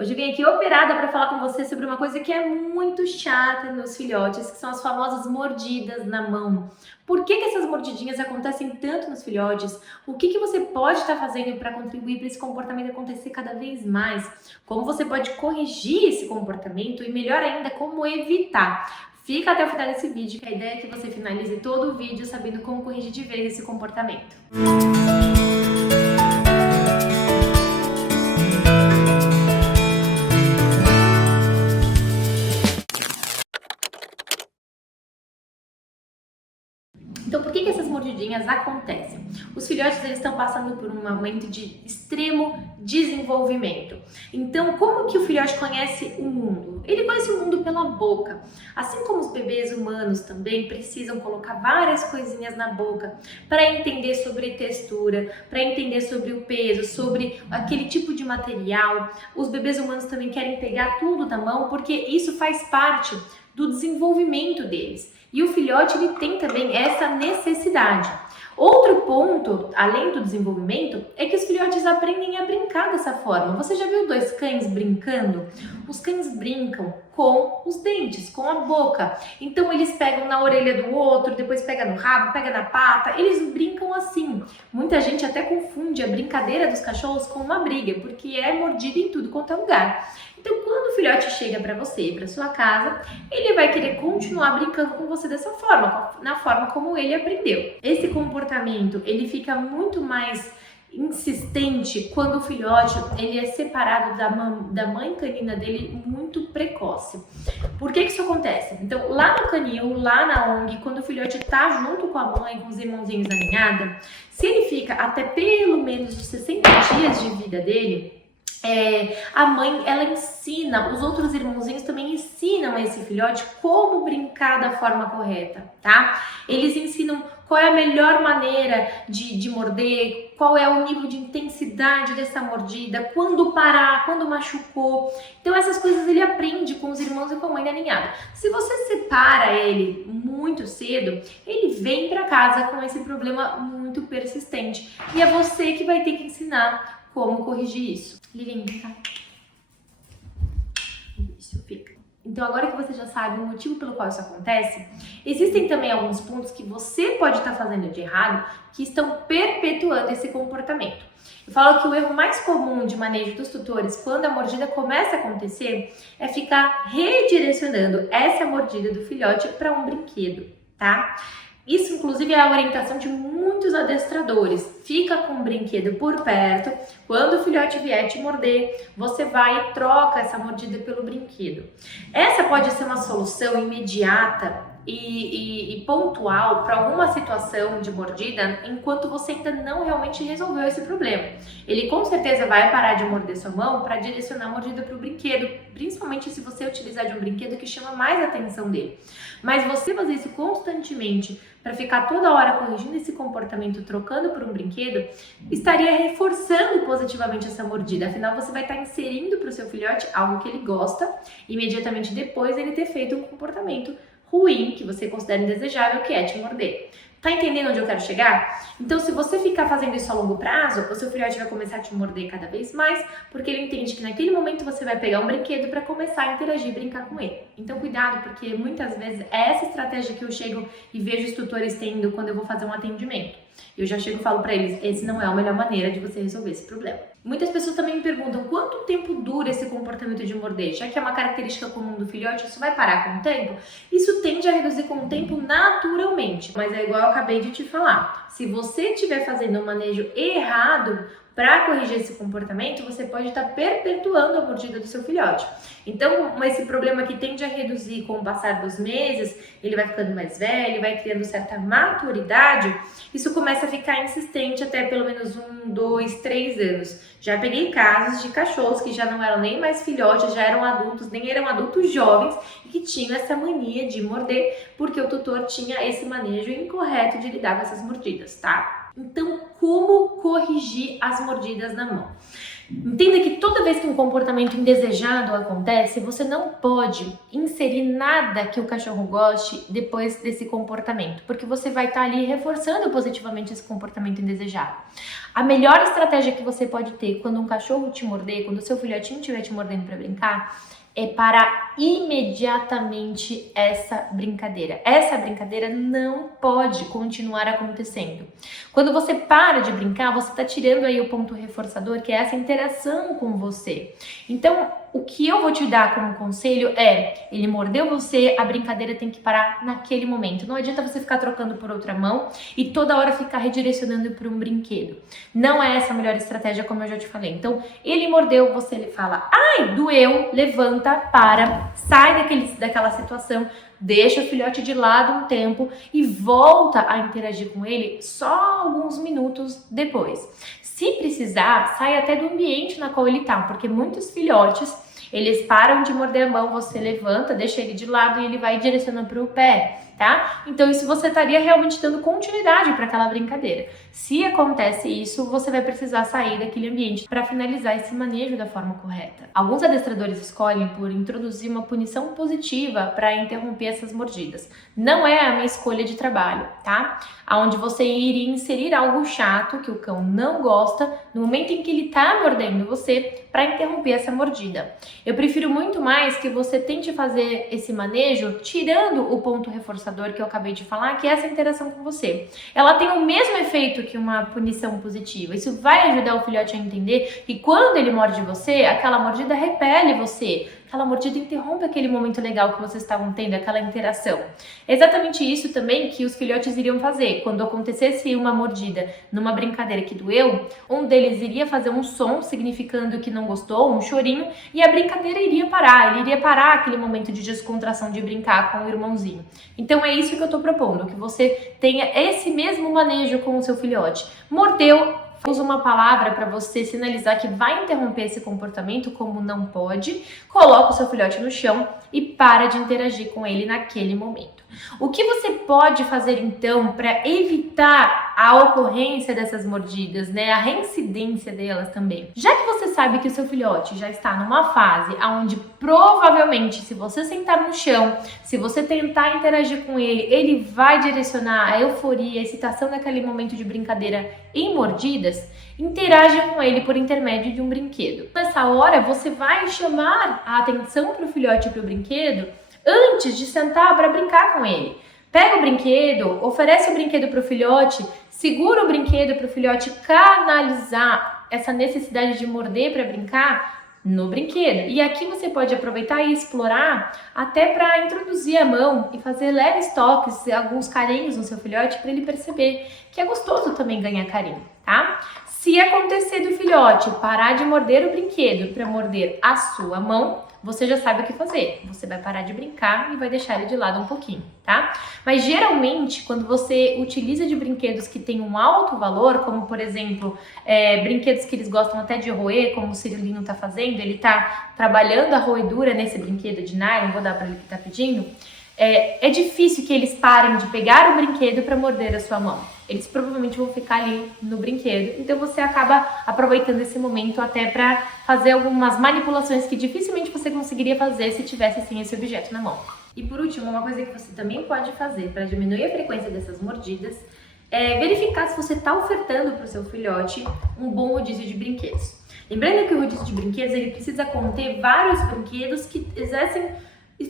Hoje eu vim aqui operada para falar com você sobre uma coisa que é muito chata nos filhotes, que são as famosas mordidas na mão. Por que essas mordidinhas acontecem tanto nos filhotes? O que você pode estar fazendo para contribuir para esse comportamento acontecer cada vez mais? Como você pode corrigir esse comportamento e, melhor ainda, como evitar? Fica até o final desse vídeo, que a ideia é que você finalize todo o vídeo sabendo como corrigir de vez esse comportamento. Então, por que essas mordidinhas acontecem? Os filhotes eles estão passando por um momento de extremo desenvolvimento. Então, como que o filhote conhece o mundo? Ele conhece o mundo pela boca. Assim como os bebês humanos também precisam colocar várias coisinhas na boca para entender sobre textura, para entender sobre o peso, sobre aquele tipo de material. Os bebês humanos também querem pegar tudo na mão porque isso faz parte do desenvolvimento deles. E o filhote ele tem também essa necessidade. Outro ponto, além do desenvolvimento, é que os filhotes aprendem a brincar dessa forma. Você já viu dois cães brincando? Os cães brincam com os dentes, com a boca. Então eles pegam na orelha do outro, depois pega no rabo, pega na pata. Eles brincam assim. Muita gente até confunde a brincadeira dos cachorros com uma briga, porque é mordida em tudo quanto é lugar. Então, quando o filhote chega para você, para sua casa, ele vai querer continuar brincando com você dessa forma, na forma como ele aprendeu. Esse comportamento, ele fica muito mais insistente quando o filhote ele é separado da mãe canina dele muito precoce. Por que isso acontece? Então, lá no canil, lá na ONG, quando o filhote está junto com a mãe, com os irmãozinhos da ninhada, se ele fica até pelo menos os 60 dias de vida dele, a mãe, ela ensina, os outros irmãozinhos também ensinam a esse filhote como brincar da forma correta, tá? Eles ensinam qual é a melhor maneira de morder, qual é o nível de intensidade dessa mordida, quando parar, quando machucou. Então essas coisas ele aprende com os irmãos e com a mãe da ninhada. Se você separa ele muito cedo, ele vem para casa com esse problema muito persistente. E é você que vai ter que ensinar como corrigir isso. Lilian, vem cá. Isso, fica. Então, agora que você já sabe o motivo pelo qual isso acontece, existem também alguns pontos que você pode estar fazendo de errado que estão perpetuando esse comportamento. Eu falo que o erro mais comum de manejo dos tutores, quando a mordida começa a acontecer, é ficar redirecionando essa mordida do filhote para um brinquedo, tá? Isso, inclusive, é a orientação de muitos adestradores. Fica com o brinquedo por perto. Quando o filhote vier te morder, você vai e troca essa mordida pelo brinquedo. Essa pode ser uma solução imediata e pontual para alguma situação de mordida, enquanto você ainda não realmente resolveu esse problema. Ele com certeza vai parar de morder sua mão para direcionar a mordida para o brinquedo, principalmente se você utilizar de um brinquedo que chama mais a atenção dele. Mas você fazer isso constantemente para ficar toda hora corrigindo esse comportamento, trocando por um brinquedo, estaria reforçando positivamente essa mordida. Afinal, você vai estar inserindo para o seu filhote algo que ele gosta, imediatamente depois ele ter feito um comportamento ruim, que você considera indesejável, que é te morder. Tá entendendo onde eu quero chegar? Então, se você ficar fazendo isso a longo prazo, o seu filhote vai começar a te morder cada vez mais, porque ele entende que naquele momento você vai pegar um brinquedo para começar a interagir e brincar com ele. Então, cuidado, porque muitas vezes é essa estratégia que eu chego e vejo os tutores tendo quando eu vou fazer um atendimento. Eu já chego e falo para eles, esse não é a melhor maneira de você resolver esse problema. Muitas pessoas também me perguntam quanto tempo dura esse comportamento de morder, já que é uma característica comum do filhote, isso vai parar com o tempo? Isso tende a reduzir com o tempo naturalmente, mas é igual eu acabei de te falar. Se você estiver fazendo um manejo errado para corrigir esse comportamento, você pode estar perpetuando a mordida do seu filhote. Então, esse problema que tende a reduzir com o passar dos meses, ele vai ficando mais velho, vai criando certa maturidade, isso começa a ficar insistente até pelo menos 1, 2, 3 anos. Já peguei casos de cachorros que já não eram nem mais filhotes, já eram adultos, nem eram adultos jovens e que tinham essa mania de morder porque o tutor tinha esse manejo incorreto de lidar com essas mordidas, tá? Então, como corrigir as mordidas na mão? Entenda que toda vez que um comportamento indesejado acontece, você não pode inserir nada que o cachorro goste depois desse comportamento, porque você vai estar ali reforçando positivamente esse comportamento indesejado. A melhor estratégia que você pode ter quando um cachorro te morder, quando o seu filhotinho estiver te mordendo para brincar, é parar imediatamente essa brincadeira. Essa brincadeira não pode continuar acontecendo. Quando você para de brincar, você está tirando aí o ponto reforçador, que é essa interação com você. Então, o que eu vou te dar como conselho é, ele mordeu você, a brincadeira tem que parar naquele momento. Não adianta você ficar trocando por outra mão e toda hora ficar redirecionando para um brinquedo. Não é essa a melhor estratégia, como eu já te falei. Então, ele mordeu, você fala, ai, doeu, levanta, para, sai daquela situação, deixa o filhote de lado um tempo e volta a interagir com ele só alguns minutos depois. Se precisar, sai até do ambiente na qual ele está, porque muitos filhotes, eles param de morder a mão, você levanta, deixa ele de lado e ele vai direcionando para o pé, tá? Então isso você estaria realmente dando continuidade para aquela brincadeira. Se acontece isso, você vai precisar sair daquele ambiente para finalizar esse manejo da forma correta. Alguns adestradores escolhem por introduzir uma punição positiva para interromper essas mordidas. Não é a minha escolha de trabalho, tá? Onde você iria inserir algo chato que o cão não gosta no momento em que ele está mordendo você para interromper essa mordida. Eu prefiro muito mais que você tente fazer esse manejo tirando o ponto reforçador que eu acabei de falar, que é essa interação com você. Ela tem o mesmo efeito que uma punição positiva. Isso vai ajudar o filhote a entender que quando ele morde você, aquela mordida repele você. Aquela mordida interrompe aquele momento legal que vocês estavam tendo, aquela interação. É exatamente isso também que os filhotes iriam fazer. Quando acontecesse uma mordida numa brincadeira que doeu, um deles iria fazer um som significando que não gostou, um chorinho, e a brincadeira iria parar. Ele iria parar aquele momento de descontração de brincar com o irmãozinho. Então é isso que eu estou propondo, que você tenha esse mesmo manejo com o seu filhote. Mordeu, usa uma palavra para você sinalizar que vai interromper esse comportamento, como não pode, coloca o seu filhote no chão e para de interagir com ele naquele momento. O que você pode fazer então para evitar a ocorrência dessas mordidas, né? A reincidência delas também? Já que você sabe que o seu filhote já está numa fase onde provavelmente, se você sentar no chão, se você tentar interagir com ele, ele vai direcionar a euforia, a excitação daquele momento de brincadeira em mordidas, interaja com ele por intermédio de um brinquedo. Nessa hora, você vai chamar a atenção para o filhote e para o brinquedo antes de sentar para brincar com ele. Pega o brinquedo, oferece o brinquedo para o filhote, segura o brinquedo para o filhote canalizar essa necessidade de morder para brincar no brinquedo. E aqui você pode aproveitar e explorar até para introduzir a mão e fazer leves toques, alguns carinhos no seu filhote para ele perceber que é gostoso também ganhar carinho, tá? Se acontecer do filhote parar de morder o brinquedo para morder a sua mão, você já sabe o que fazer. Você vai parar de brincar e vai deixar ele de lado um pouquinho, tá? Mas geralmente, quando você utiliza de brinquedos que têm um alto valor, como por exemplo, brinquedos que eles gostam até de roer, como o Cirilinho tá fazendo, ele tá trabalhando a roedura nesse brinquedo de nylon, vou dar para ele que tá pedindo, é difícil que eles parem de pegar o brinquedo para morder a sua mão. Eles provavelmente vão ficar ali no brinquedo. Então você acaba aproveitando esse momento até para fazer algumas manipulações que dificilmente você conseguiria fazer se tivesse sem esse objeto na mão. E por último, uma coisa que você também pode fazer para diminuir a frequência dessas mordidas é verificar se você está ofertando para o seu filhote um bom rodízio de brinquedos. Lembrando que o rodízio de brinquedos ele precisa conter vários brinquedos que exercem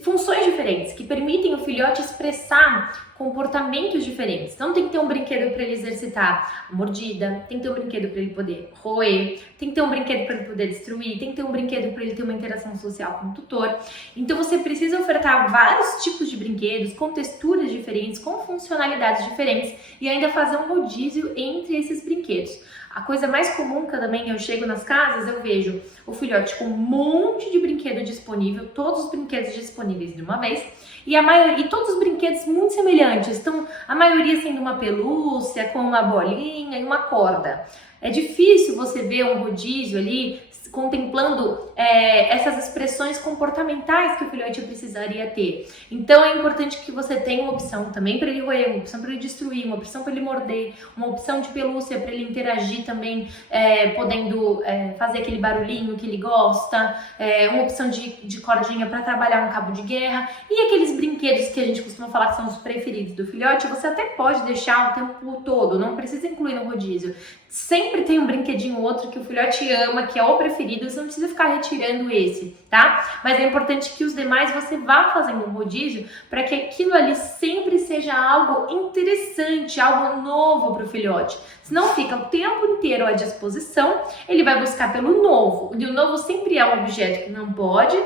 funções diferentes, que permitem o filhote expressar comportamentos diferentes. Então tem que ter um brinquedo para ele exercitar a mordida, tem que ter um brinquedo para ele poder roer, tem que ter um brinquedo para ele poder destruir, tem que ter um brinquedo para ele ter uma interação social com o tutor. Então você precisa ofertar vários tipos de brinquedos com texturas diferentes, com funcionalidades diferentes e ainda fazer um rodízio entre esses brinquedos. A coisa mais comum que também eu chego nas casas, eu vejo o filhote com um monte de brinquedo disponível, todos os brinquedos disponíveis de uma vez, e todos os brinquedos muito semelhantes, então a maioria sendo uma pelúcia, com uma bolinha e uma corda. É difícil você ver um rodízio ali contemplando essas expressões comportamentais que o filhote precisaria ter. Então é importante que você tenha uma opção também para ele roer, uma opção para ele destruir, uma opção para ele morder, uma opção de pelúcia para ele interagir também, podendo fazer aquele barulhinho que ele gosta, uma opção de cordinha para trabalhar um cabo de guerra, e aqueles brinquedos que a gente costuma falar que são os preferidos do filhote, você até pode deixar o tempo todo, não precisa incluir no rodízio. Sempre tem um brinquedinho ou outro que o filhote ama, que é o preferido, você não precisa ficar retirando esse, tá? Mas é importante que os demais você vá fazendo um rodízio para que aquilo ali sempre seja algo interessante, algo novo para o filhote. Senão fica o tempo inteiro à disposição, ele vai buscar pelo novo. E o novo sempre é um objeto que não pode,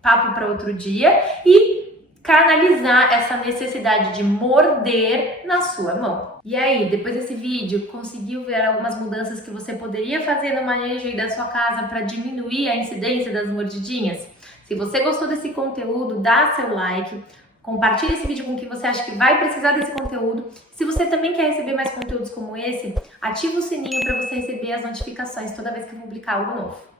papo para outro dia, e canalizar essa necessidade de morder na sua mão. E aí, depois desse vídeo, conseguiu ver algumas mudanças que você poderia fazer no manejo aí da sua casa para diminuir a incidência das mordidinhas? Se você gostou desse conteúdo, dá seu like, compartilhe esse vídeo com quem você acha que vai precisar desse conteúdo. Se você também quer receber mais conteúdos como esse, ativa o sininho para você receber as notificações toda vez que eu publicar algo novo.